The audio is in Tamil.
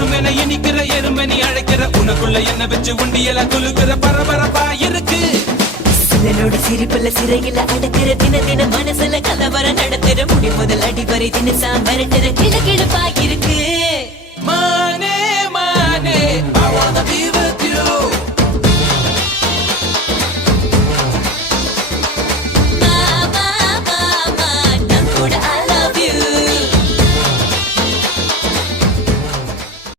வெறுமென இனிக்கிற எருமனி அழைக்கிற உனக்குள்ள என்ன வச்சு உண்டியல குலுக்கிற பரபரப்பா இருக்கு சிலரோட சிரிப்புல சிறையில அடக்கிற தின தின மனசுல கலவரம் நடத்துற முடி முதல் அடிவரை தினசா மிரட்டுற கிழக்கிழப்பா இருக்கு